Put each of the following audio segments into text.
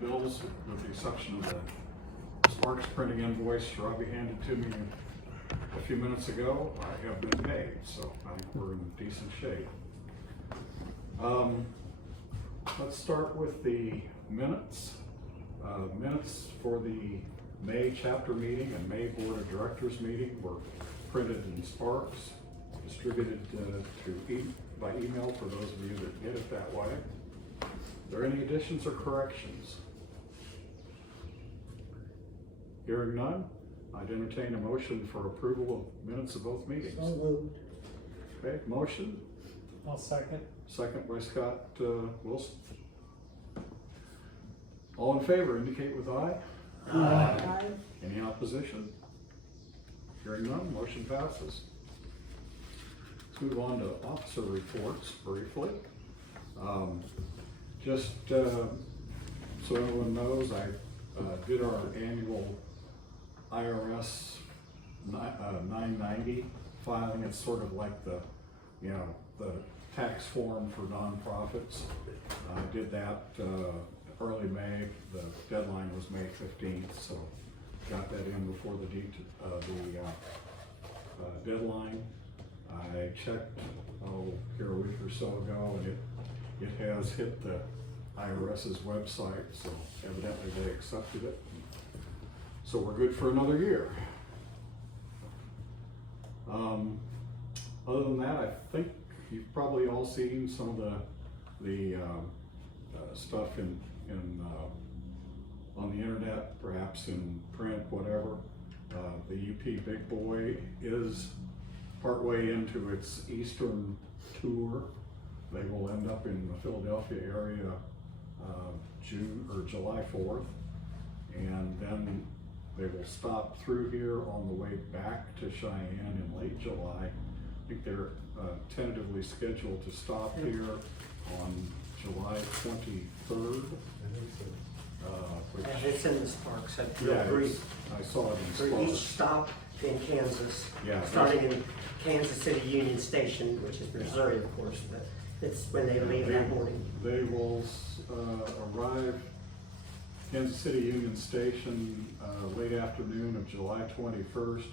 bills, with the exception of the Sparks printing invoice Robbie handed to me a few minutes ago, have been paid, so I think we're in decent shape. Let's start with the minutes. Minutes for the May chapter meeting and May board of directors meeting were printed in Sparks, distributed by email for those of you that get it that way. Are there any additions or corrections? Hearing none, I'd entertain a motion for approval of minutes of both meetings. So moved. Okay, motion. I'll second. Second by Scott Wilson. All in favor indicate with aye. Aye. Any opposition? Hearing none, motion passes. Let's move on to officer reports briefly. Just so everyone knows, I did our annual IRS 990 filing. It's sort of like the tax form for nonprofits. I did that early May. The deadline was May 15th, so got that in before the deadline. I checked here a week or so ago, and it has hit the IRS's website, so evidently they accepted it. So we're good for another year. Other than that, I think you've probably all seen some of the stuff on the internet, perhaps in print, whatever. The UP Big Boy is partway into its Eastern tour. They will end up in the Philadelphia area June or July 4th, and then they will stop through here on the way back to Cheyenne in late July. I think they're tentatively scheduled to stop here on July 23rd. And it's in the Sparks. I saw it in For Sparks. each stop in Kansas, Yeah, starting in Kansas City Union Station, which is Missouri, of course, but it's when they leave that morning. They will arrive Kansas City Union Station late afternoon of July 21st.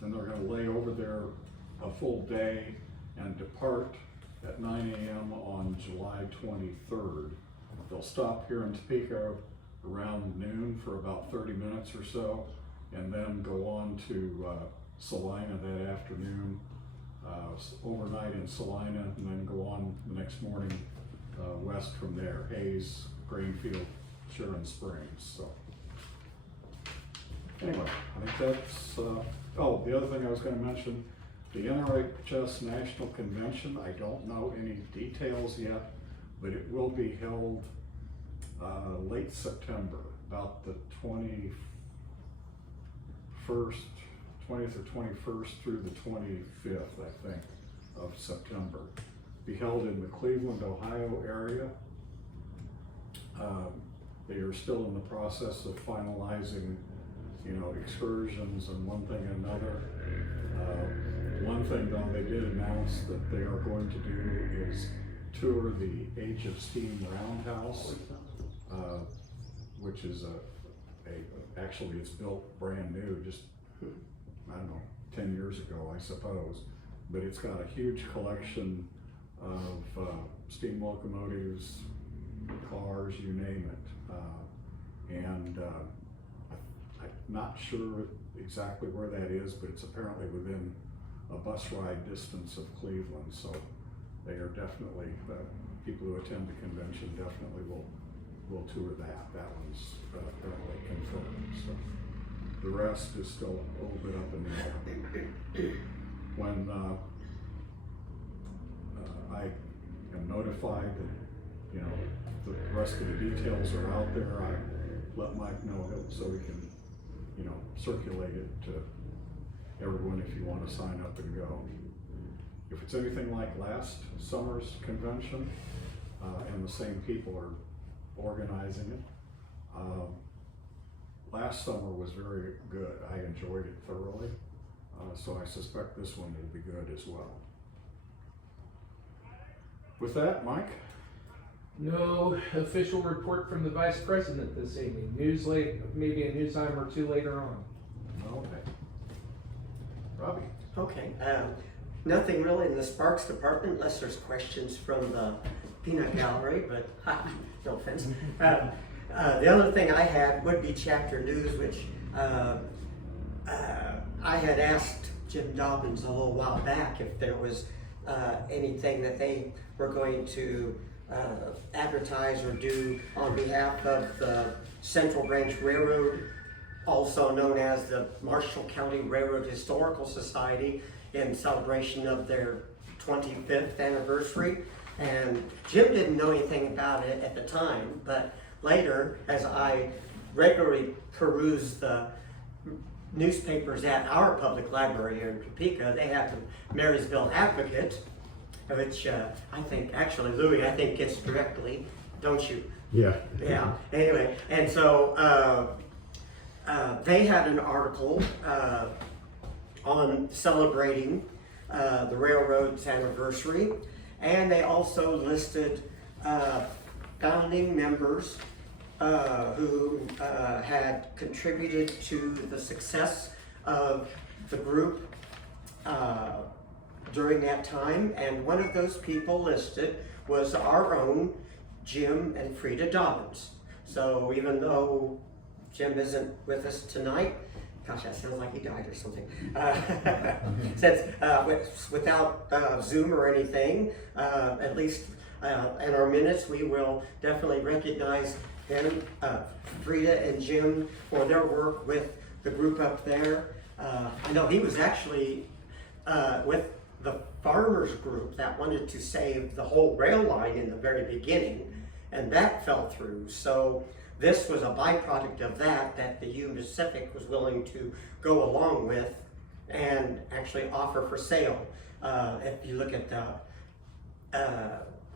Then they're going to lay over there a full day and depart at 9 a.m. on July 23rd. They'll stop here in Topeka around noon for about 30 minutes or so, and then go on to Salina that afternoon, overnight in Salina, and then go on the next morning west from there, Hayes, Greenfield, Sharon Springs. So anyway, I think that's, oh, the other thing I was going to mention, the NRHS National Convention, I don't know any details yet, but it will be held late September, about the 20th or 21st through the 25th, I think, of September. Be held in the Cleveland, Ohio area. They are still in the process of finalizing, excursions and one thing and another. One thing though, they did announce that they are going to do is tour the Age of Steam Roundhouse, which is actually it's built brand new, just, I don't know, 10 years ago, I suppose. But it's got a huge collection of steam locomotives, cars, you name it. I'm not sure exactly where that is, but it's apparently within a bus ride distance of Cleveland. So they are definitely, people who attend the convention definitely will tour that. That one's apparently confirmed. So the rest is still a little bit up in the air. When I am notified that, the rest of the details are out there, I let Mike know so we can, circulate it to everyone if you want to sign up and go. If it's anything like last summer's convention, and the same people are organizing it, last summer was very good. I enjoyed it thoroughly, so I suspect this one will be good as well. With that, Mike? No official report from the vice president this evening. News late, maybe a news item or two later on. Okay. Robbie? Okay, nothing really in the Sparks department unless there's questions from the peanut gallery, but no offense. The other thing I had would be chapter news, which I had asked Jim Dobbins a little while back if there was anything that they were going to advertise or do on behalf of the Central Branch Railroad, also known as the Marshall County Railroad Historical Society, in celebration of their 25th anniversary. And Jim didn't know anything about it at the time, but later, as I regularly peruse the newspapers at our public library here in Topeka, they have the Marysville Advocate, which I think, actually, Louis, I think gets directly, don't you? Yeah. Yeah, anyway, and so they had an article on celebrating the railroad's anniversary, and they also listed founding members who had contributed to the success of the group during that time, and one of those people listed was our own Jim and Frida Dobbins. So even though Jim isn't with us tonight, gosh, that sounds like he died or something. Since without Zoom or anything, at least in our minutes, we will definitely recognize him, Frida and Jim, for their work with the group up there. I know he was actually with the farmers group that wanted to save the whole rail line in the very beginning, and that fell through. So this was a byproduct of that the Union Pacific was willing to go along with and actually offer for sale. If you look at the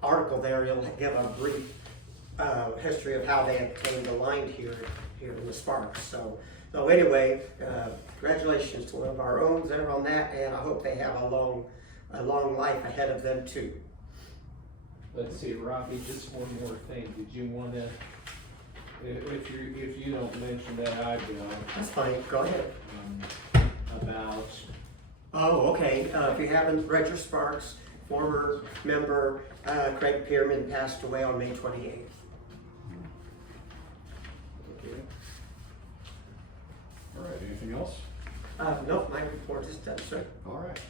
article there, it'll give a brief history of how they obtained the line here in the Sparks. So anyway, congratulations to one of our own that are on that, and I hope they have a long life ahead of them too. Let's see, Robbie, just one more thing. Did you want to, if you don't mention that, I will. That's fine, go ahead. About, Oh, okay, if you haven't read your Sparks, former member Craig Pierman passed away on May 28th. Okay. All right, anything else? Nope, my report is done, sir. All right.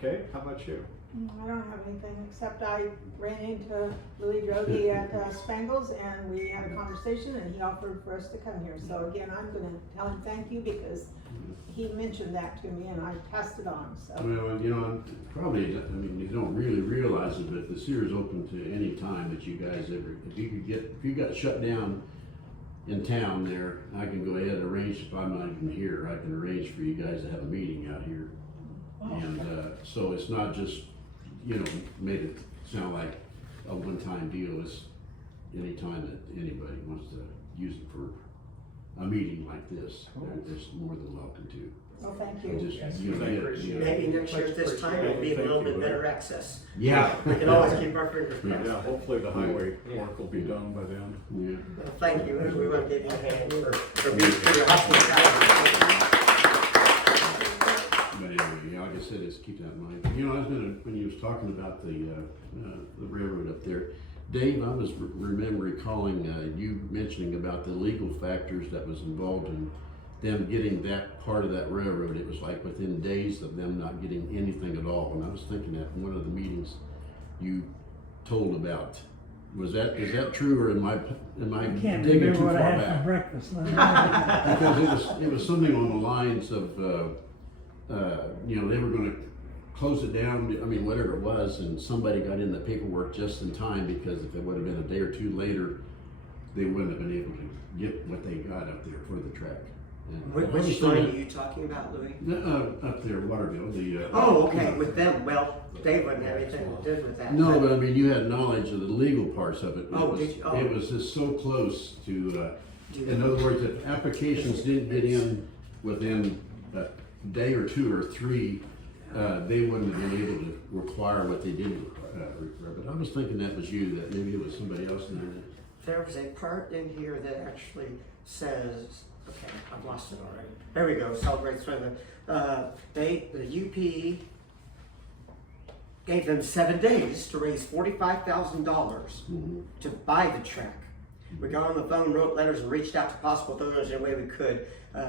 Kay, how about you? I don't have anything, except I ran into Louis Drogi at Spangles, and we had a conversation, and he offered for us to come here. So again, I'm gonna tell him thank you, because he mentioned that to me, and I passed it on, so. Well, you know, probably, I mean, you don't really realize it, but the sewer is open to any time that you guys ever, if you got shut down in town there, I can go ahead and arrange, if I'm not even here, I can arrange for you guys to have a meeting out here. And so it's not just, you know, made it sound like a one-time deal. It's any time that anybody wants to use it for a meeting like this, they're just more than welcome to. Well, thank So you. just, you know, Maybe next year at this time, it'll be a little bit better access. Yeah. We can always keep our fingers crossed. Yeah, hopefully the highway work will be done by then. Yeah. Well, thank you, we want to give you a hand for your hospitality. But anyway, yeah, like I said, just keep that in mind. You know, I was gonna, when you was talking about the railroad up there, Dave, I was recalling you mentioning about the legal factors that was involved in them getting that part of that railroad. It was like within days of them not getting anything at all. And I was thinking that in one of the meetings you told about. Is that true, or am I I can't digging too remember what far I had back? for breakfast. Because it was something on the lines of, you know, they were gonna close it down, I mean, whatever it was, and somebody got in the paperwork just in time, because if it would have been a day or two later, they wouldn't have been able to get what they got up there for the track. And I was Which thinking- line are you talking about, Louis? Up there, Waterville, the. Oh, okay, with them, well, they wouldn't have anything to do with that. No, but I mean, you had knowledge of the legal parts of it. Oh, did you? Oh. It was just so close to, in other words, if applications didn't get in within a day or two or three, they wouldn't have been able to require what they did require. but I was thinking that was you, that maybe it was somebody else doing it. There was a part in here that actually says, okay, I've lost it already. There we go, celebrate Swindon. The UP gave them 7 days to raise $45,000 to buy the track. We got on the phone, wrote letters, and reached out to possible donors in any way we could.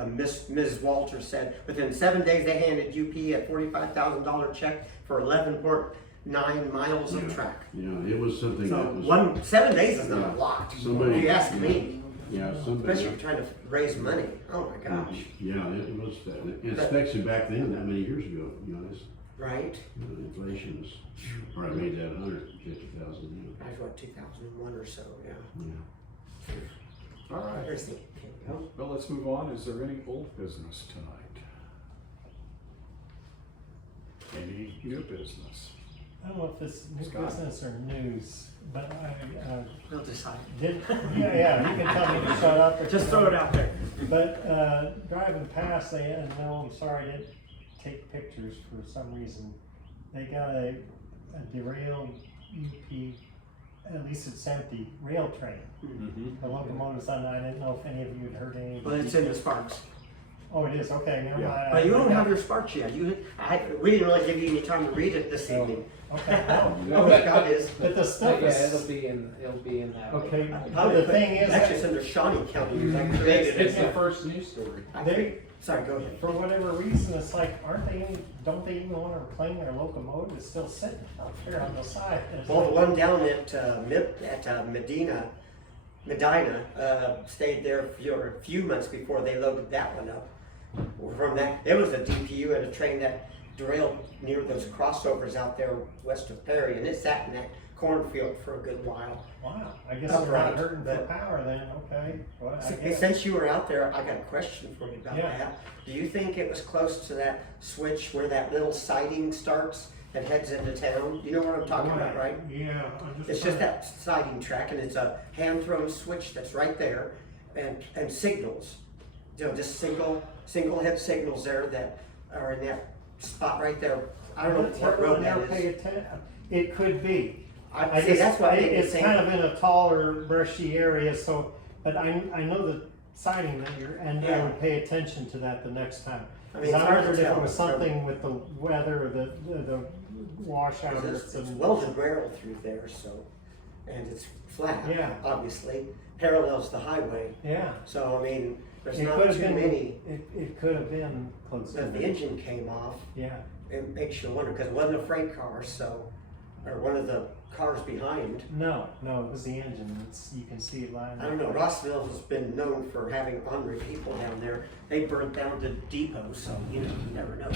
Ms. Walters said within 7 days they handed UP a $45,000 check for 11.9 miles of track. Yeah, it was something that was. 7 days is not a lot. Somebody- if you ask me. Yeah, somebody. Especially if you're trying to raise money. Oh my gosh. Yeah, it was, and especially back then, that many years ago, it's, Right? inflation was, or I made that 150,000, That was what, 2001 or so, yeah. yeah. All right. There's the, Well, let's move on. Is there any old business tonight? Any new business? I don't know if this new Scott? business or news, but I, we'll decide. yeah, you can tell me to shut up. Or Just throw it out there. But, driving past, no, I'm sorry, I didn't take pictures for some reason. They got a derailed UP, at least it's empty, rail train. Mm-hmm. The locomotive's on, I didn't know if any of you had heard any. Well, it's in the Sparks. Oh, it is, okay, never Yeah. mind. But you don't have your Sparks yet. We didn't really give you any time to read it this evening. Okay, no. Oh, Scott is. But the stuff Yeah, is, it'll be in that. okay, Probably the thing is, Actually, it's under Shawnee County. I created It's it. the first news story. Sorry, go ahead. for whatever reason, it's like, don't they even wanna reclaim their locomotive? It's still sitting out there on the side. It's Well, the like- one down at Medina stayed there for a few months before they loaded that one up. From that, it was a DPU and a train that derailed near those crossovers out there west of Perry, and it sat in that cornfield for a good while. Wow, I guess That's they're right, not hurting for but- power then, okay. Well, I guess. Since you were out there, I got a question for you about Yeah. that. Do you think it was close to that switch where that little siding starts and heads into town? You know what I'm talking about, right? Yeah, I'm just. It's just that siding track, and it's a hand-thrown switch that's right there, and signals. Just single head signals there that are in that spot right there. I don't know what road that is. It could be. I see, that's why It's kind of in a taller, brushy area, so, but I know the siding that and I Yeah. would pay attention to that the next time. I mean, 'Cause it's I hard to wondered if tell it was from- something with the weather or the washout or It's some. welded rail through there, so, and it's flat, Yeah. obviously, parallels the highway. Yeah. So, I mean, there's It not could have too been, many. it could have been close. If the engine came off, Yeah, it makes you wonder, because it wasn't a freight car, so, or one of the cars behind. no, it was the engine, you can see it lying. I don't know, Rossville has been known for having ornery people down there. They burnt down the depot, so, you never know.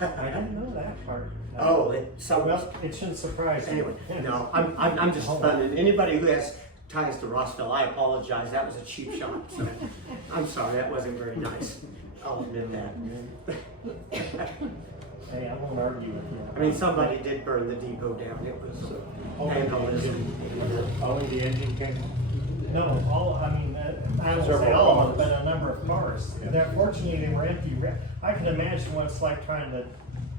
I didn't know that part. No. Oh, so, Well, it shouldn't surprise you. anyway, no, I'm just funning. Anybody who has ties to Rossville, I apologize, that was a cheap shot, so, I'm sorry, that wasn't very nice. I'll admit that. Hey, I won't argue with you. I mean, somebody did burn the depot down, it was vandalism. Only the engine came? No, I don't say all of them, but a number of cars. That fortunately, they were empty. I can imagine what it's like trying to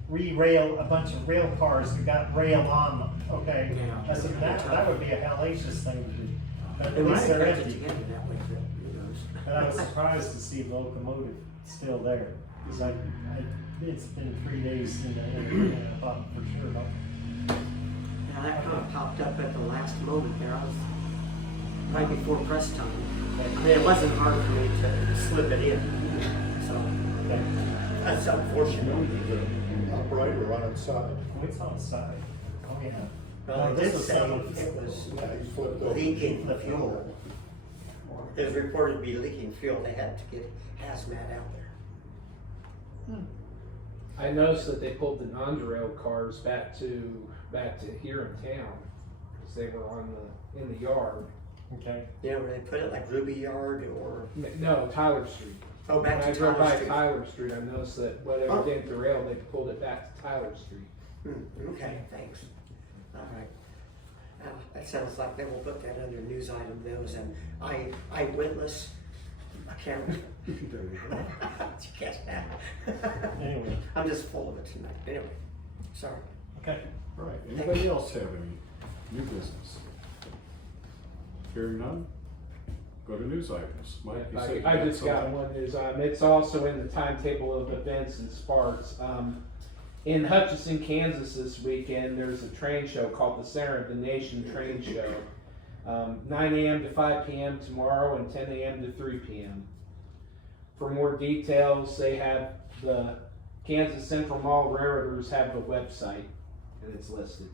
re-rail a bunch of rail cars that got rail on them, okay? Yeah. I said, that would be a hellacious thing to do. But They at might least have they're kept it empty. together that way, but who knows? But I was surprised to see the locomotive still there. Because it's been 3 days since I thought for sure about. Yeah, that kind of popped up at the last moment there. I was right before press time. I mean, it wasn't hard for me to slip it in. So that's unfortunate. Upright or on its side? It's on the side. Oh, yeah. Well, This it did is say some- it was Yeah, he's flipped over. leaking fuel. It was reported to be leaking fuel. They had to get hazmat out there. I noticed that they pulled the non-derailed cars back to here in town, because they were in the yard. Okay. You know where they put it, like Ruby Yard or No, Tyler Street. oh, back When I to drove Tyler by Street. Tyler Street, I noticed that whatever Oh. didn't derail, they pulled it back to Tyler Street. Okay, thanks. All right. That sounds like they will put that under news item, those, and eyewitness account. There you go. You can't have. Anyway. I'm just full of it tonight. Anyway, sorry. Okay. Right, anybody else have any new business? Hearing none, go to news items. Mike, you said you I had just got something? one, it's also in the timetable of events and sparks. In Hutchinson, Kansas this weekend, there's a train show called the Center of the Nation Train Show. 9 a.m. to 5 p.m. tomorrow and 10 a.m. to 3 p.m. For more details, they have the Kansas Central Mall Railroaders have a website and it's listed.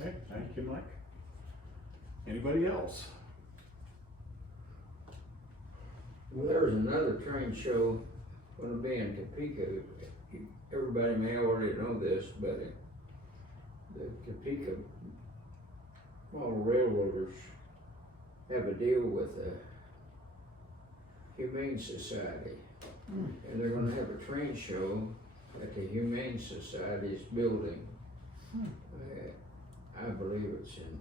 Okay, thank you, Mike. Anybody else? Well, there's another train show gonna be in Topeka. Everybody may already know this, but the Topeka Model Railroaders have a deal with the Humane Society. And they're gonna have a train show at the Humane Society's building. I believe it's in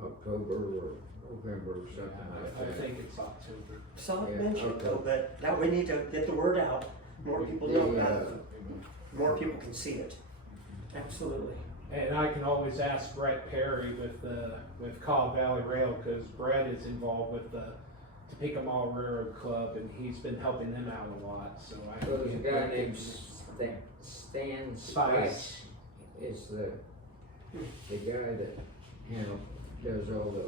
October or November or something like I that. think it's October. Some Yeah, mentioned though, okay. that now we need to get the word out, more people know about it, more people can see it. Absolutely. And I can always ask Brett Perry with Cobb Valley Rail, because Brett is involved with the Topeka Mall Railroad Club, and he's been helping them out a lot, so I. Well, there's a guy named Stan Spice is the guy that, does all the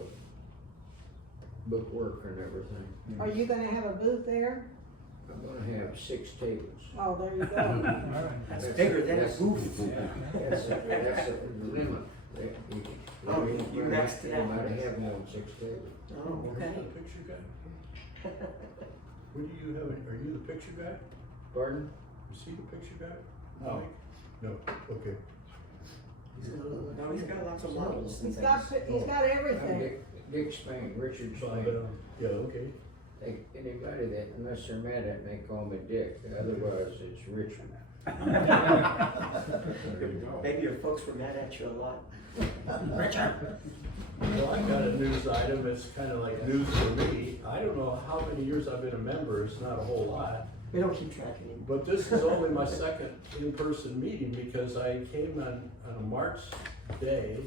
book work and everything. Are you gonna have a booth there? I'm gonna have 6 tables. Oh, there you go. All right. That's bigger than a That's- booth. That's a limit. Oh, you maxed it You out. might have more than 6 tables. Oh, okay. Who's the picture guy? What do you have, are you the picture guy? Pardon? Is he the picture guy? No. Mike? No, okay. No, he's got lots of models and He's things. got I'm everything. Dick Spain, Richard But, Spain. yeah, okay. Anybody that, unless they're mad at me, call me Dick, otherwise it's Richard. There you go. Maybe your folks were mad at you a lot. Well, I got a news item, it's kind of like news for me. I don't know how many years I've been a member, it's not a whole lot. We don't keep track anymore. But this is only my second in-person meeting because I came on a March day,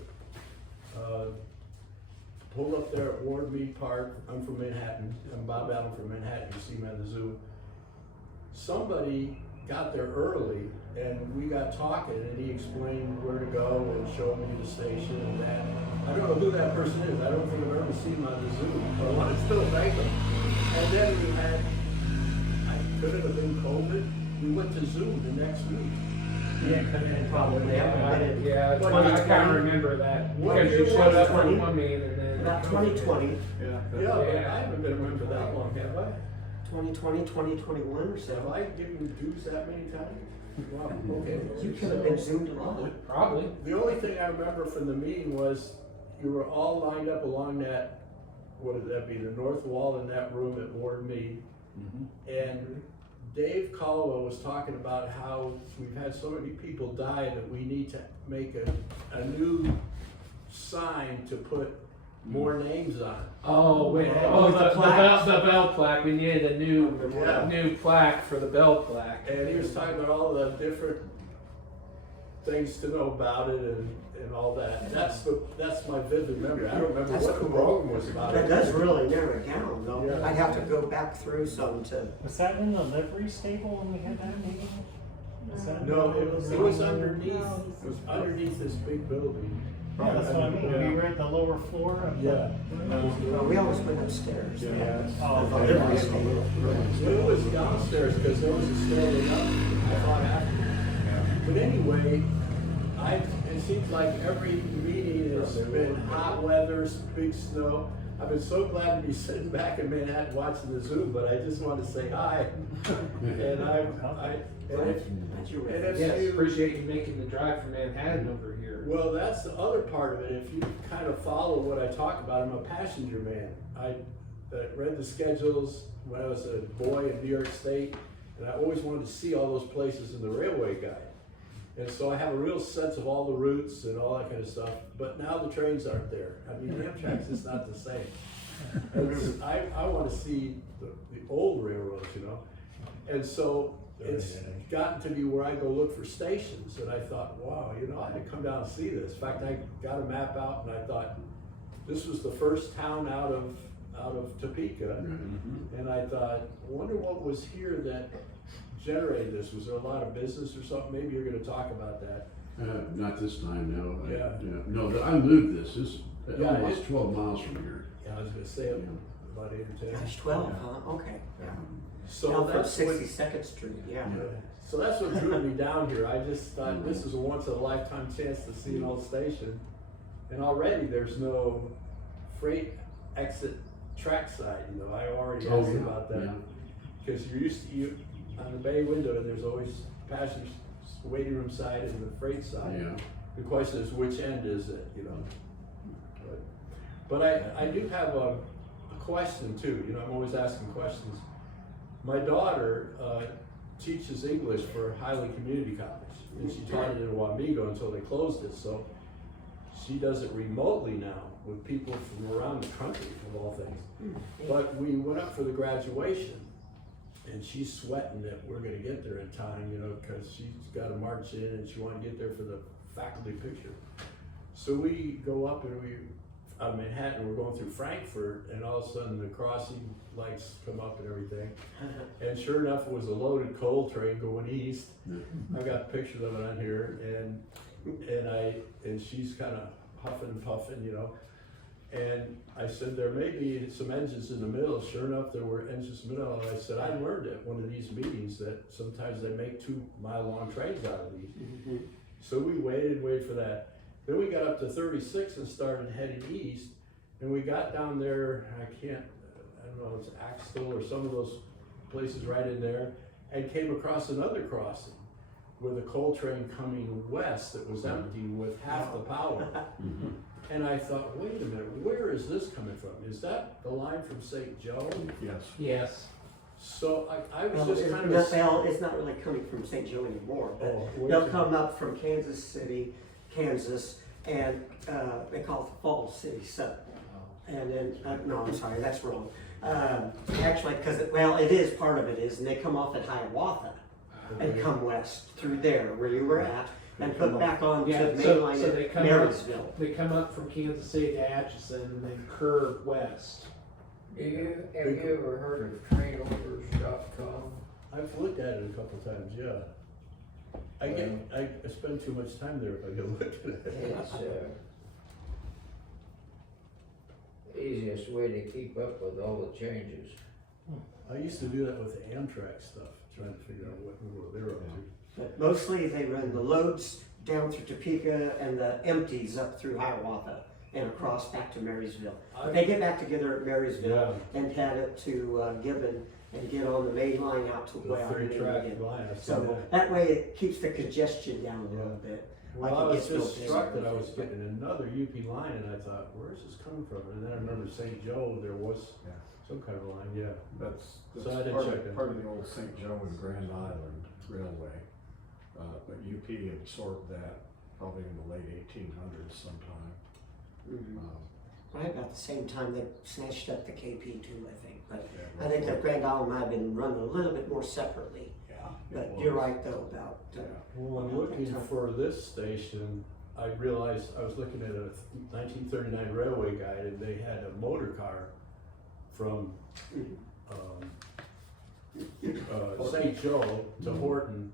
pulled up there at Ward Mead Park. I'm from Manhattan. I'm Bob Allen from Manhattan. You see me on the Zoom. Somebody got there early and we got talking and he explained where to go and showed me the station and that. I don't know who that person is. I don't think I've ever seen him on the Zoom, but I want to still thank him. And then we had, could it have been COVID? We went to Zoom the next week. Yeah, could have been probably. Yeah, What I year? can't remember that, What because year you was showed up it? for one meeting and then. About 2020, Yeah. Yeah, but I haven't been a member that long, have I? 2020, 2021 or Have so. I given dues that many times? Wow, okay. You could have been zoomed a lot. Probably. The only thing I remember from the meeting was you were all lined up along that, what would that be, the north wall in that room at Ward Mead. And Dave Caldwell was talking about how we've had so many people die that we need to make a new sign to put more names on. Oh, wait, Oh, the bell plaque, we needed a Yeah. new plaque for the bell plaque. And he was talking about all the different things to know about it and all that. That's my vivid memory. I don't remember That's what the cool. program was about. That does really narrow it down though. Yeah. I'd have to go back through some to, Was that in the livery stable when we had that meeting? Was that- No, it was underneath, No, it was underneath this big building. Yeah, that's what I mean. We were at the lower floor of the. Yeah. well, we always went upstairs. Yeah. Oh, The okay. livery stable. It was downstairs because there was a stairway up, I thought after. But anyway, it seems like every meeting has been hot weather, big snow. I've been so glad to be sitting back in Manhattan watching the Zoom, but I just want to say hi. And Glad you were and there. if Yes, you- appreciate you making the drive from Manhattan over here. Well, that's the other part of it. If you kind of follow what I talk about, I'm a passenger man. I read the schedules when I was a boy in New York State, and I always wanted to see all those places in the railway guide. And so I have a real sense of all the routes and all that kind of stuff. But now the trains aren't there. I mean, Amtrak's is not the same. I want to see the old railroads, you know. And so it's gotten to be where I go look for stations, and I thought, wow, you know, I had to come down and see this. In fact, I got a map out, and I thought, this was the first town out of Topeka, and I thought, I wonder what was here that generated this. Was there a lot of business or something? Maybe you're gonna talk about that. Not this time, no. Yeah. No, I moved this, Yeah, almost 12 miles from here. Yeah, I was gonna say about 8 or 10. Gosh, 12, huh? Okay. Yeah. So Down from that's what, 62nd Street, yeah. so that's what drew me down here. I just thought this is a once in a lifetime chance to see an old station. And already there's no freight exit trackside, you know, I already asked about that. Because you're used to, on the bay window, there's always passengers waiting room side and the freight side. Yeah. The question is, which end is it, you know? But I do have a question too, you know, I'm always asking questions. My daughter teaches English for Highland Community College, and she taught it in Wamego until they closed it, so she does it remotely now with people from around the country, of all things. But we went up for the graduation, and she's sweating that we're gonna get there in time, you know, because she's gotta march in and she wanna get there for the faculty picture. So we go up and out of Manhattan, we're going through Frankfurt, and all of a sudden the crossing lights come up and everything. And sure enough, it was a loaded coal train going east. I got pictures of it on here, and she's kind of huffing and puffing, you know. And I said, there may be some engines in the middle. Sure enough, there were engines in the middle. And I said, I learned at one of these meetings that sometimes they make 2-mile-long trains out of these. So we waited for that. Then we got up to 36 and started heading east. And we got down there, I don't know, it's Axtell or some of those places right in there, and came across another crossing with a coal train coming west that was empty with half the power. And I thought, wait a minute, where is this coming from? Is that the line from St. Joe? Yes. Yes. So I was Well, just kind of. it's not really coming from St. Joe anymore, but where's they'll it? come up from Kansas City, Kansas, and they call it Falls City Southern. And then, no, I'm sorry, that's wrong. Actually, because, it is, part of it is, and they come off at Hiawatha and come west through there where you were at, and put back on to the main so line they at come up, Marysville. they come up from Kansas City to Atchison and then curve west. Have you ever heard of trainorders.com? I've looked at it a couple times, yeah. I spend too much time there if I go look at it. It's easiest way to keep up with all the changes. I used to do that with the Amtrak stuff, trying to figure out what they're up to. But mostly they run the loads down through Topeka and the empties up through Hiawatha and across back to Marysville. But they get back together at Marysville and head it to Gibbon and get on the main line out to The Wyoming. 3-track line, I saw So that way it keeps the congestion down a little bit. Well, like I it was gets built just this struck way. that I was getting another UP line, and I thought, where's this coming from? And then I remember St. Joe, there was some kind of line, yeah. That's So I did part, check of, that. part of the old St. Joe and Grand Island Railway. But UP absorbed that probably in the late 1800s sometime. Right about the same time they snatched up the KP too, I think. But I think that Grand Island might have been run a little bit more separately. But you're right though about. Well, when looking for this station, I realized I was looking at a 1939 railway guide, and they had a motor car from St. Joe to Horton,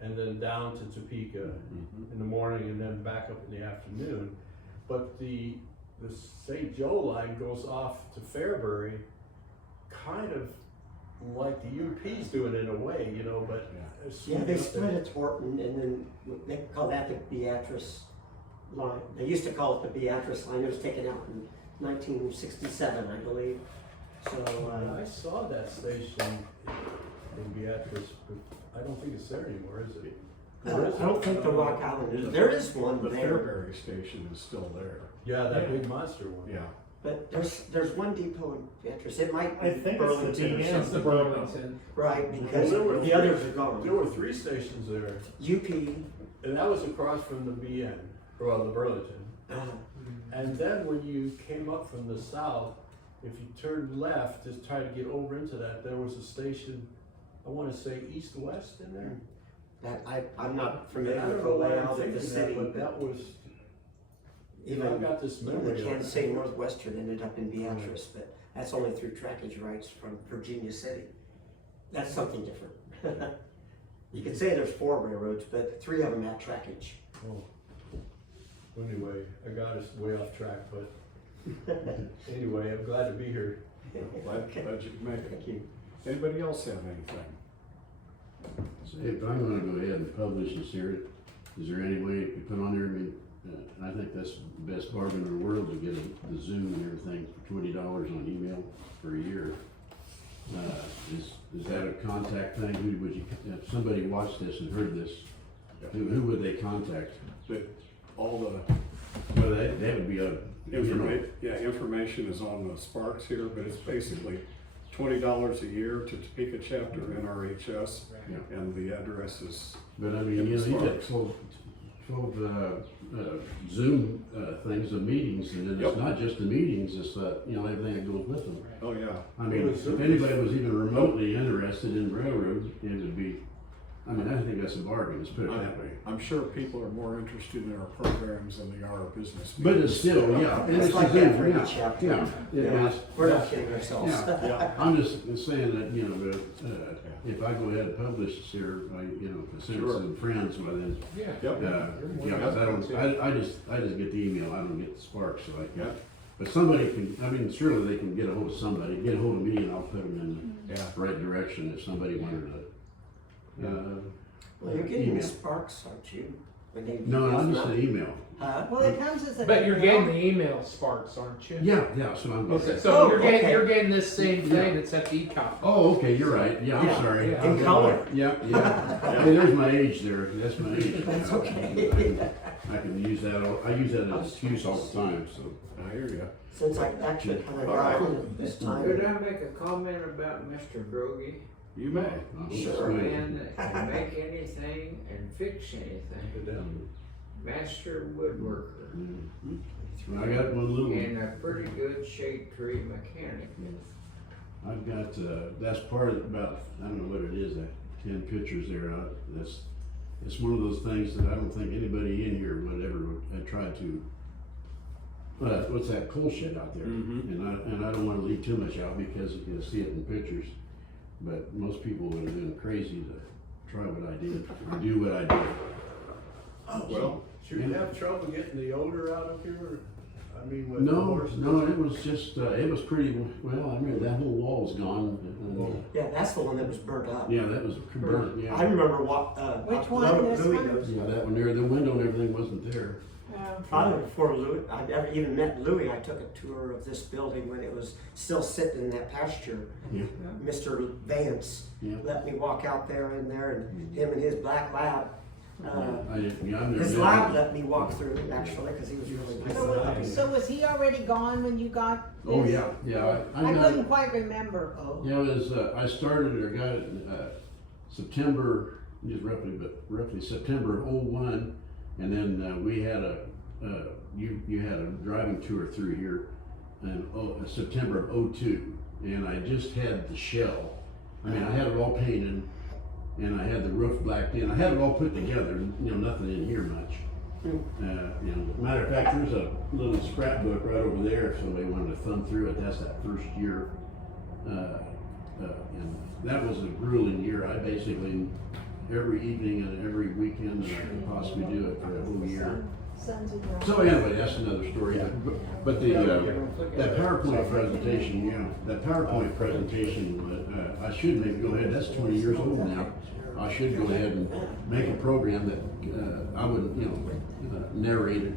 and then down to Topeka in the morning, and then back up in the afternoon. But the St. Joe line goes off to Fairbury, kind of like the UP's doing in a way, you know, but. Yeah, they split it to Horton, and then they call that the Beatrice line. They used to call it the Beatrice line. It was taken out in 1967, I believe. So I saw that station in Beatrice, but I don't think it's there anymore, is it? I don't think the Rock Island is. There is one The there, Fairbury station is still there. Yeah, that big monster one. Yeah. but there's one depot in Beatrice. It might be I think it's the Burlington or BN. It's the something. Burlington. Right, because Well, there were the others are gone. There were 3 stations there, UP. and that was across from the BN, well, the Burlington. And then when you came up from the south, if you turned left to try to get over into that, there was a station I wanna say east-west in there. That, I'm not I familiar with don't the know why I'm layout of the thinking city, that, but that was, even, I've got this even memory the of Kansas it. City Northwestern ended up in Beatrice, but that's only through trackage rights from Virginia City. That's something different. You could say there's 4 railroads, but 3 of them have trackage. Oh. Anyway, I got us way off track, but anyway, I'm glad to be here. Glad you could make it. Thank you. Anybody else have anything? So if I'm gonna go ahead and publish this here, is there any way you put on there, I mean, I think that's the best bargain in the world to get the Zoom and everything for $20 on email for a year. Is that a contact thing? Who would you, if somebody watched this and heard this, who would they contact? That all the Well, that would be a, information is on the Sparks here, but it's basically $20 a year to Topeka chapter NRHS, Yeah. and the address is. But I mean, you know, you got 12 Zoom things of meetings, and then it's Yep. not just the meetings, it's you know, everything that goes with them. Oh, yeah. I mean, if anybody was even remotely interested in railroad, it would be, I mean, I think that's a bargain, let's put it that way. I'm sure people are more interested in our programs than they are our business. But it's still, yeah. and It's it's like Zoom, that for yeah, each chapter. Yeah, it Yeah, is. we're not kidding ourselves. Yeah. Yeah. I'm just saying that, you know, if I go ahead and publish this here, you know, if I send it to Sure. some friends, well then, Yeah. Yep. yeah, 'cause I just get the email, I don't get the Spark, so I Yeah. can. But somebody can, I mean, surely they can get a hold of somebody, get a hold of me and I'll put them in Yeah. the right direction if somebody wanted to. Well, you're getting the Email. Sparks, aren't you? When you No, use I'm just them? an email. Huh? Well, it comes as a. But you're getting the email Sparks, aren't you? Yeah, so I'm. Okay, so Oh, you're okay. getting this same thing except e-copy. Oh, okay, you're right, yeah, I'm Yeah. sorry. Yeah. In color. Yeah. Hey, there's my age there, that's my age. That's okay. I can use that, I use that as an excuse all the time, so. I hear you. Since I actually kind of All right. got it this time. Could I make a comment about Mr. Grogy? You may. Sure. A man that can make anything and fix anything. Master woodworker I got one little, and a pretty good shade tree mechanic. I've got, that's part of about, I don't know what it is, that 10 pictures there, it's one of those things that I don't think anybody in here would ever try to, what's that coal shed out there? Mhm. And I don't wanna leave too much out because you can see it in pictures, but most people would have been crazy to try what I did, or do what I did. Well, Should we have trouble getting the odor out of here? I mean, with the No, horses? it was just, it was pretty, well, I remember that whole wall's gone. Yeah, that's the one that was burnt up. Yeah, that was burnt, yeah. I remember what, Which one? This Louis one? knows. Yeah, that one there, the window and everything wasn't there. Probably before Louis, I never even met Louis, I took a tour of this building when it was still sitting in that pasture. Yeah. Mr. Vance Yeah. let me walk out there in there and him and his black lab. I didn't, yeah, I've never His been lab there. let me walk through actually, cause he was really nice. So was he already gone when you got this? Oh, yeah, yeah, I I got, couldn't quite remember. Oh, yeah, it was, I started or got it in, September, just roughly September of '01, and then, we had you had a driving tour through here in September of '02, and I just had the shell. I mean, I had it all painted, and I had the roof blacked in. I had it all put together, you know, nothing in here much. You know, matter of fact, there's a little scrapbook right over there if somebody wanted to thumb through it. That's that first year. And that was a grueling year. I basically, every evening and every weekend that I could possibly do it for a whole year. Sons of yours. So anyway, that's another story. But the, that PowerPoint presentation, that PowerPoint presentation, I should maybe go ahead, that's 20 years old now. I should go ahead and make a program that I would, narrate it.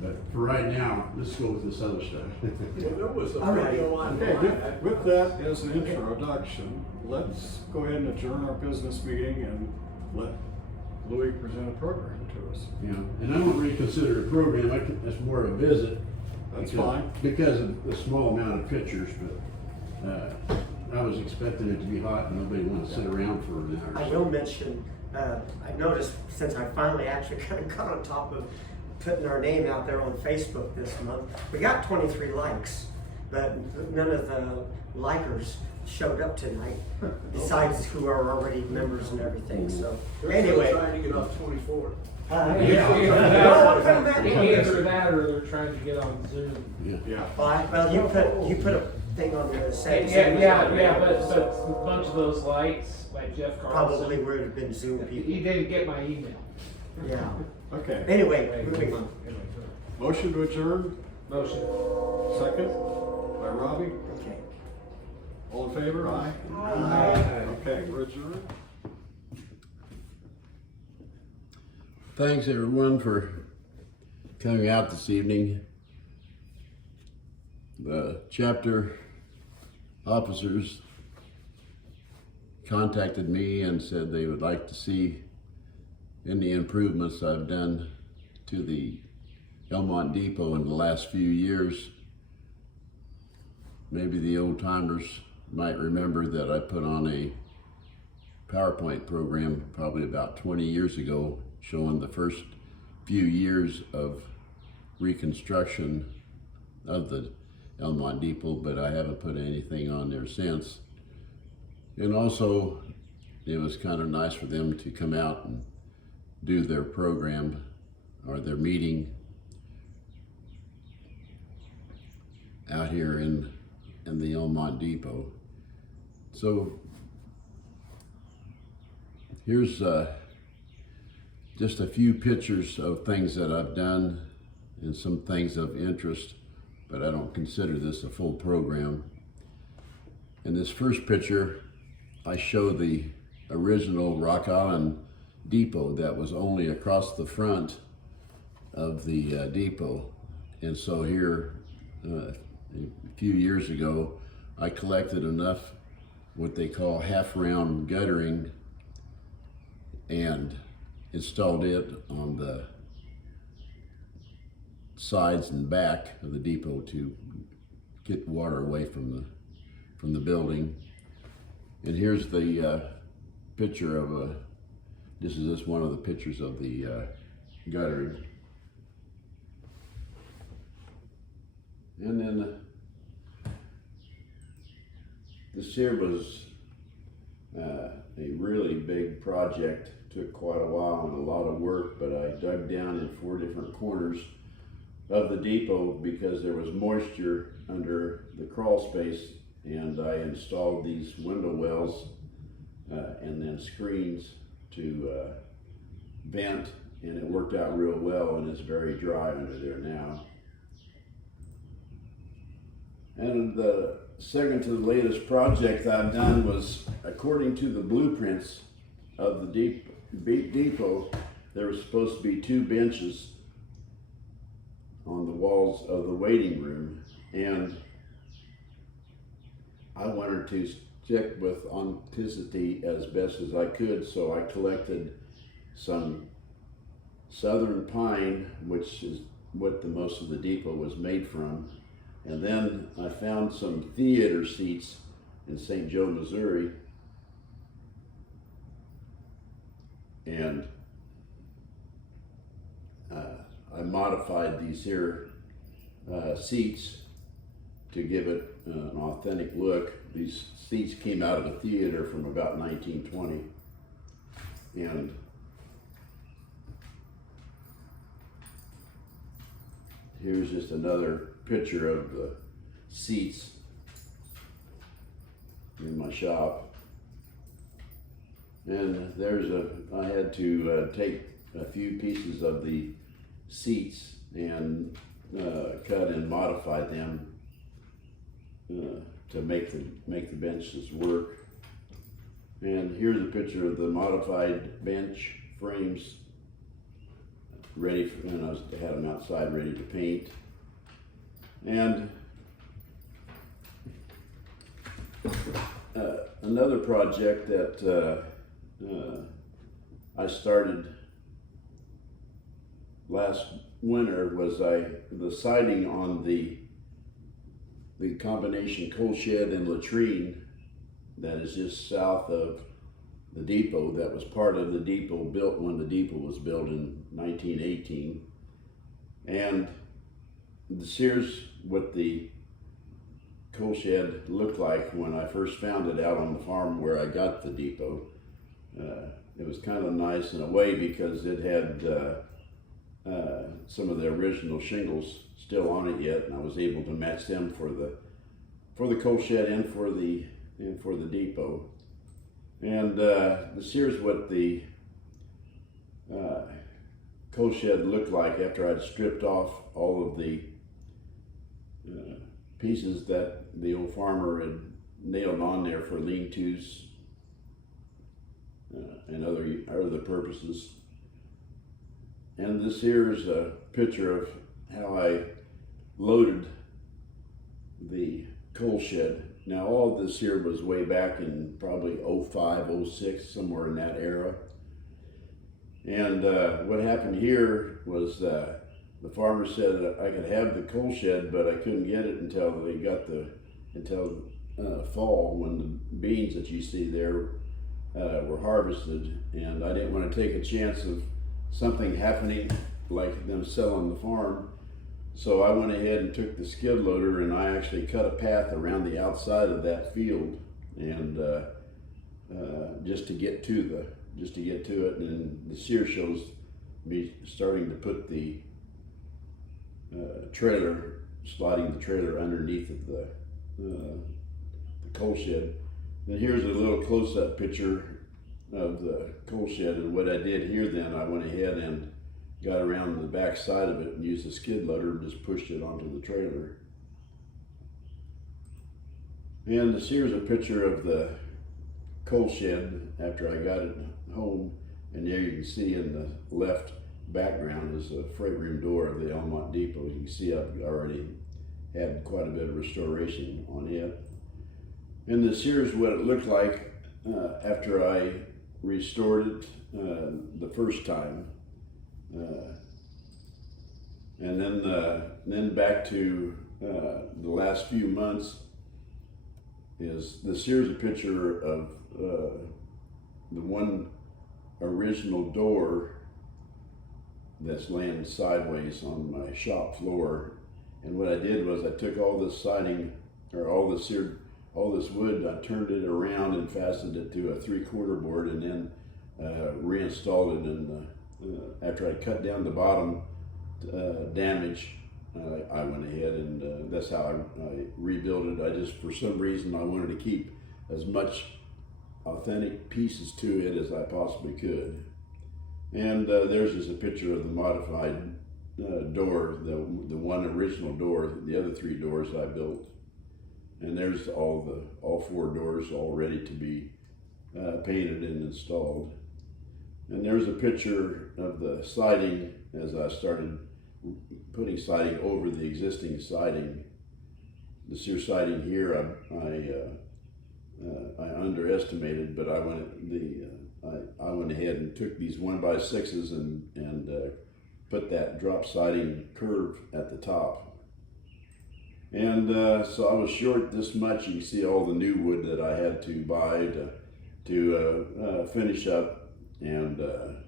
But for right now, let's go with this other stuff. Well, there was a All right. video on. Okay, with that as an introduction, let's go ahead and adjourn our business meeting and let Louis present a program to us. Yeah, and I don't really consider it a program, it's more of a visit. That's because- fine. Because of the small amount of pictures, but, I was expecting it to be hot and nobody wanted to sit around for an hour. I will mention, I noticed since I finally actually kind of got on top of putting our name out there on Facebook this month, we got 23 likes, but none of the likers showed up tonight, besides who are already members and everything, so. They're Anyway. still trying to get off 24. Either that or they're trying to get on Zoom. Yeah. Well, you put a thing on there that said. Yeah, but a bunch of those lights, like Jeff Carlson. Probably would have been Zoom He people, didn't get my email. yeah. Okay. Anyway, moving on. Motion to adjourn, Motion. second by Robbie. Okay. All in favor? Aye. Aye. Okay, we're adjourned. Thanks everyone for coming out this evening. The chapter officers contacted me and said they would like to see any improvements I've done to the Elmont Depot in the last few years. Maybe the old timers might remember that I put on a PowerPoint program probably about 20 years ago showing the first few years of reconstruction of the Elmont Depot, but I haven't put anything on there since. And also, it was kind of nice for them to come out and do their program or their meeting out here in the Elmont Depot. So here's just a few pictures of things that I've done and some things of interest, but I don't consider this a full program. In this first picture, I show the original Rock Island Depot that was only across the front of the depot. And so here, a few years ago, I collected enough what they call half-round guttering and installed it on the sides and back of the depot to get water away from the building. And here's the picture of this is just one of the pictures of the guttering. And then this here was a really big project. Took quite a while and a lot of work, but I dug down in 4 different corners of the depot because there was moisture under the crawl space, and I installed these window wells and then screens to vent, and it worked out real well, and it's very dry under there now. And the second to the latest project I've done was, according to the blueprints of the depot, there was supposed to be 2 benches on the walls of the waiting room, and I wanted to stick with authenticity as best as I could, so I collected some southern pine, which is what the most of the depot was made from, and then I found some theater seats in St. Joe, Missouri, and I modified these here seats to give it an authentic look. These seats came out of a theater from about 1920, and here's just another picture of the seats in my shop. And I had to take a few pieces of the seats and cut and modify them to make the benches work. And here's a picture of the modified bench frames ready for, and I had them outside ready to paint. And another project that I started last winter was the siding on the combination coal shed and latrine that is just south of the depot, that was part of the depot built when the depot was built in 1918. And here's what the coal shed looked like when I first found it out on the farm where I got the depot. It was kind of nice in a way because it had some of the original shingles still on it yet, and I was able to match them for the coal shed and for the depot. And this here's what the coal shed looked like after I'd stripped off all of the pieces that the old farmer had nailed on there for lean-tos and other purposes. And this here is a picture of how I loaded the coal shed. Now all of this here was way back in probably 05, 06, somewhere in that era. And what happened here was the farmer said that I could have the coal shed, but I couldn't get it until fall, when the beans that you see there were harvested. And I didn't want to take a chance of something happening like them selling the farm. So I went ahead and took the skid loader and I actually cut a path around the outside of that field, and just to get to it. And the sear shows me starting to put the sliding the trailer underneath of the coal shed. And here's a little close-up picture of the coal shed. And what I did here then, I went ahead and got around the back side of it and used a skid loader and just pushed it onto the trailer. And here's a picture of the coal shed after I got it home. And there you can see in the left background is the freight room door of the Elmont Depot. You can see I've already had quite a bit of restoration on it. And this here's what it looked like after I restored it the first time. And then back to the last few months is this here's a picture of the one original door that's laying sideways on my shop floor. And what I did was I took all this siding, or all this wood, I turned it around and fastened it to a 3/4 board, and then reinstalled it in the after I cut down the bottom damage. I went ahead and that's how I rebuilt it. I just, for some reason, I wanted to keep as much authentic pieces to it as I possibly could. And there's just a picture of the modified door, the one original door. The other 3 doors I built. And there's all 4 doors all ready to be painted and installed. And there's a picture of the siding as I started putting siding over the existing siding. The sear siding here I underestimated, but I went ahead and took these 1x6s and put that drop siding curve at the top. And so I was short this much. You can see all the new wood that I had to buy to finish up. And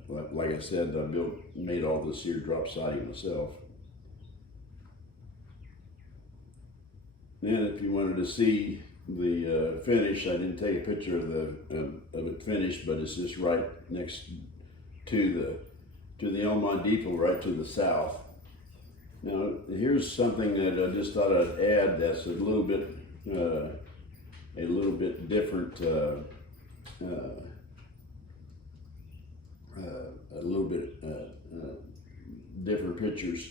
like I said, I made all this here drop siding myself. Then if you wanted to see the finish, I didn't take a picture of it finished, but it's just right next to the Elmont Depot, right to the south. Now here's something that I just thought I'd add that's a little bit different. Different pictures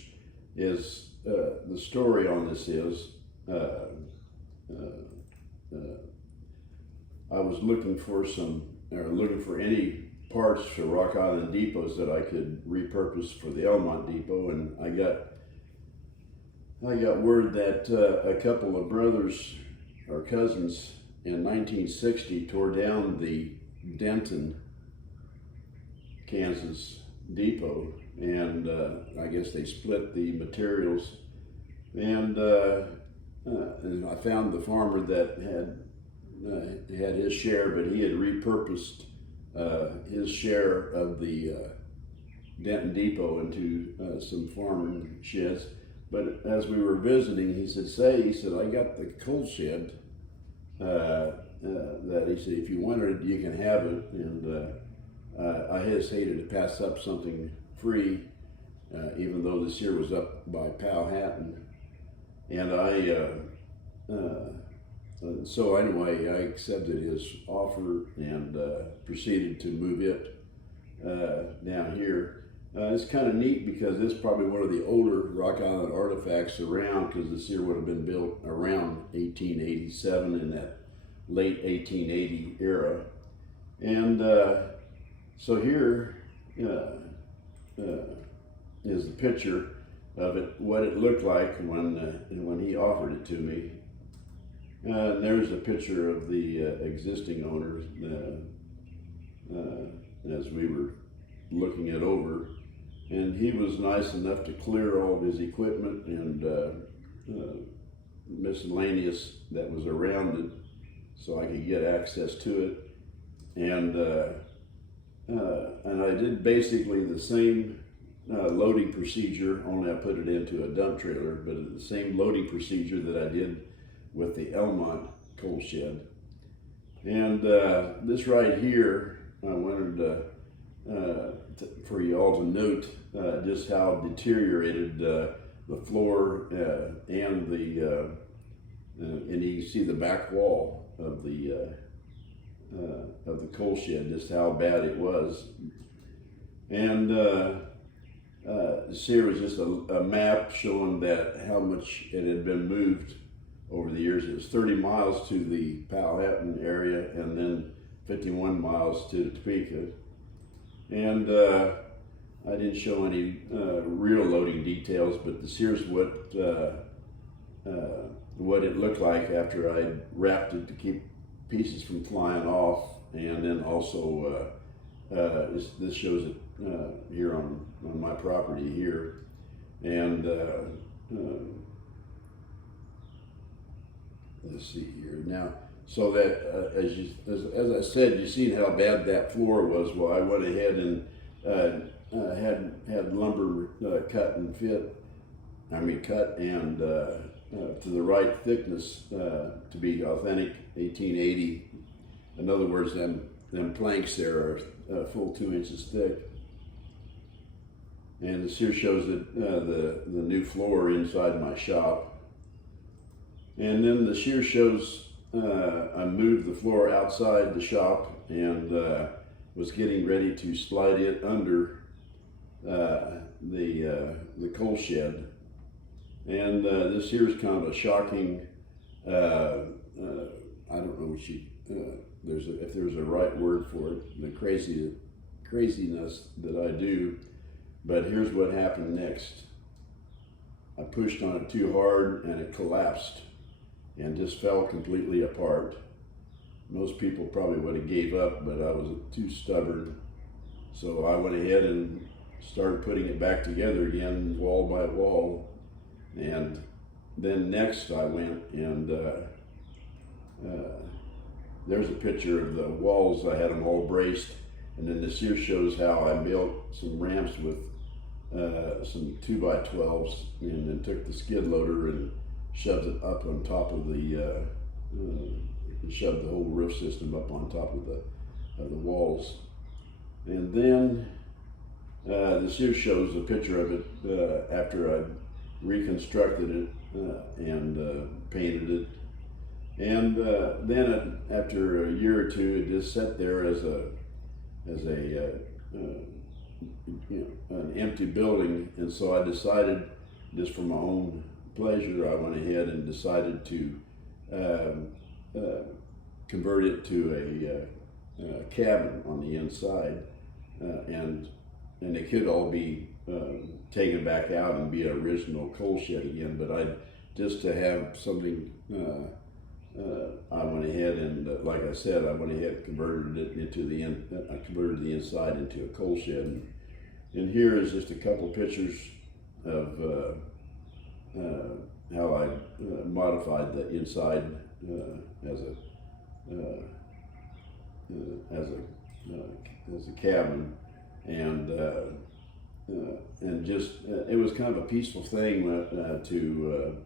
is the story on this is I was looking for any parts for Rock Island depots that I could repurpose for the Elmont Depot, and I got word that a couple of brothers or cousins in 1960 tore down the Denton, Kansas depot, and I guess they split the materials, and I found the farmer that had his share, but he had repurposed his share of the Denton depot into some farming sheds. but as we were visiting, he said, "Say," he said, "I got the coal shed. That," he said, "if you wanted it, you can have it." And I hesitated to pass up something free, even though this here was up by Powhatan. And so anyway, I accepted his offer and proceeded to move it down here. It's kind of neat because this is probably one of the older Rock Island artifacts around, because this here would have been built around 1887, in that late 1880 era. And so here is the picture of it, what it looked like when he offered it to me. And there's a picture of the existing owners as we were looking it over. And he was nice enough to clear all of his equipment and miscellaneous that was around it, so I could get access to it. And I did basically the same loading procedure, only I put it into a dump trailer, but the same loading procedure that I did with the Elmont coal shed. And this right here, I wanted for you all to note just how deteriorated the floor and you can see the back wall of the coal shed, just how bad it was. And this here was just a map showing that how much it had been moved over the years. It was 30 miles to the Powhatan area, and then 51 miles to Topeka. And I didn't show any real loading details, but this here's what it looked like after I wrapped it to keep pieces from flying off. And then also this shows it here on my property here. And let's see here now. So that as I said, you seen how bad that floor was. Well, I went ahead and had lumber cut and to the right thickness to be authentic 1880. In other words, them planks there are a full 2 inches thick. And this here shows the new floor inside my shop. And then this here shows I moved the floor outside the shop and was getting ready to slide it under the coal shed. And this here is kind of a shocking, I don't know if there's a right word for it, the craziness that I do. But here's what happened next. I pushed on it too hard and it collapsed and just fell completely apart. Most people probably would have gave up, but I was too stubborn. So I went ahead and started putting it back together again, wall by wall. And then next I went and there's a picture of the walls. I had them all braced. And then this here shows how I built some ramps with some 2x12s, and then took the skid loader and shoved it up on top of shoved the whole roof system up on top of the walls. And then this here shows a picture of it after I reconstructed it and painted it. And then after a year or two, it just sat there as an empty building. And so I decided, just for my own pleasure, I went ahead and decided to convert it to a cabin on the inside, and it could all be taken back out and be an original coal shed again. But just to have something, I went ahead and, like I said, I went ahead and converted it into I converted the inside into a coal shed. And here is just a couple pictures of how I modified the inside as a cabin. And and just it was kind of a peaceful thing to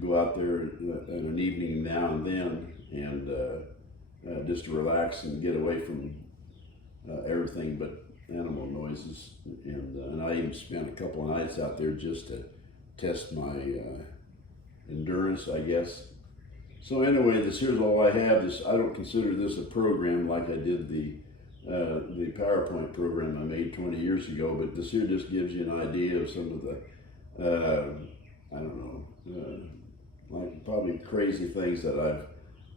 go out there in an evening now and then, and just to relax and get away from everything but animal noises. And I even spent a couple of nights out there just to test my endurance, I guess. So anyway, here's all I have. I don't consider this a program like I did the PowerPoint program I made 20 years ago, but this here just gives you an idea of some of the, I don't know, like probably crazy things that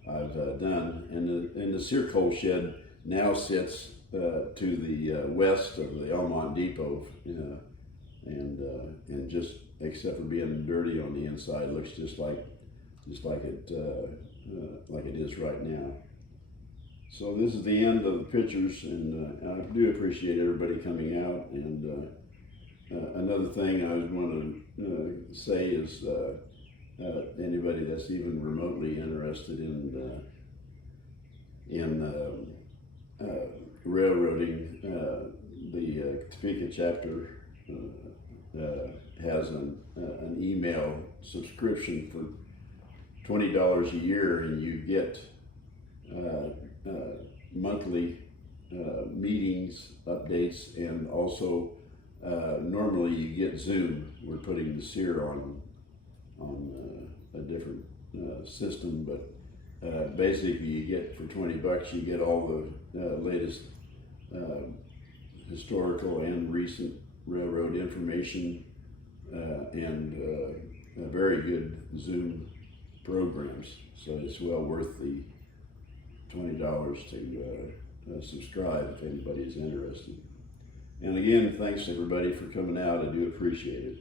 I've done. And the sear coal shed now sits to the west of the Elmont Depot, and just except for being dirty on the inside, looks just like it is right now. So this is the end of the pictures, and I do appreciate everybody coming out. And another thing I was going to say is anybody that's even remotely interested in railroading, the Topeka chapter has an email subscription for $20 a year, and you get monthly meetings, updates, and also normally you get Zoom. We're putting the SEER on a different system, but basically you get for $20 you get all the latest historical and recent railroad information, and very good Zoom programs. So it's well worth the $20 to subscribe if anybody's interested. And again, thanks everybody for coming out. I do appreciate it.